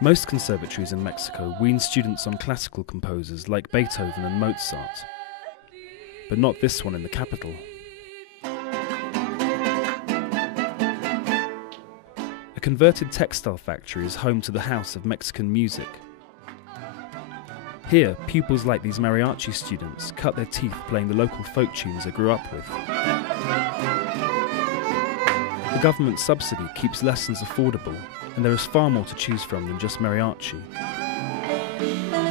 Most conservatories in Mexico wean students on classical composers like Beethoven and Mozart, but not this one in the capital. A converted textile factory is home to the House of Mexican Music. Here, pupils like these mariachi students cut their teeth playing the local folk tunes they grew up with. The government subsidy keeps lessons affordable, and there is far more to choose from than just mariachi.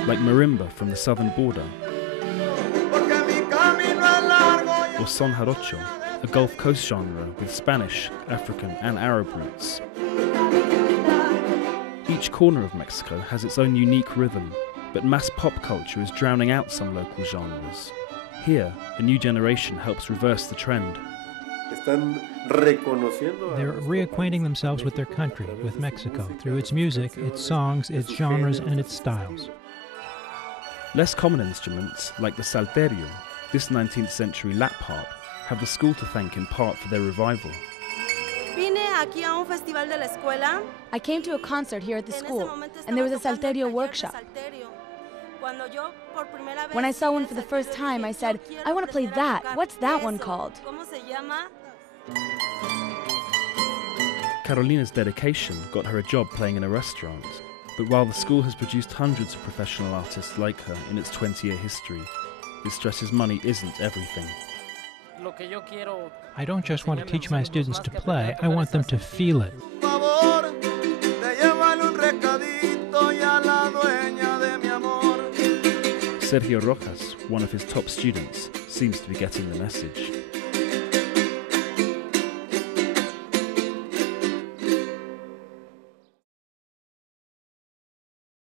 Like marimba from the southern border, or son jarocho, a Gulf Coast genre with Spanish, African and Arab roots. Each corner of Mexico has its own unique rhythm, but mass pop culture is drowning out some local genres. Here, a new generation helps reverse the trend. They're reacquainting themselves with their country, with Mexico, through its music, its songs, its genres, and its styles. Less common instruments, like the salterio, this 19th century lap harp, have the school to thank in part for their revival. I came to a concert here at the school, and there was a salterio workshop. When I saw one for the first time, I said, I want to play that. What's that one called? Carolina's dedication got her a job playing in a restaurant, but while the school has produced hundreds of professional artists like her in its 20-year history, it stresses money isn't everything. I don't just want to teach my students to play, I want them to feel it. Sergio Rojas, one of his top students, seems to be getting the message.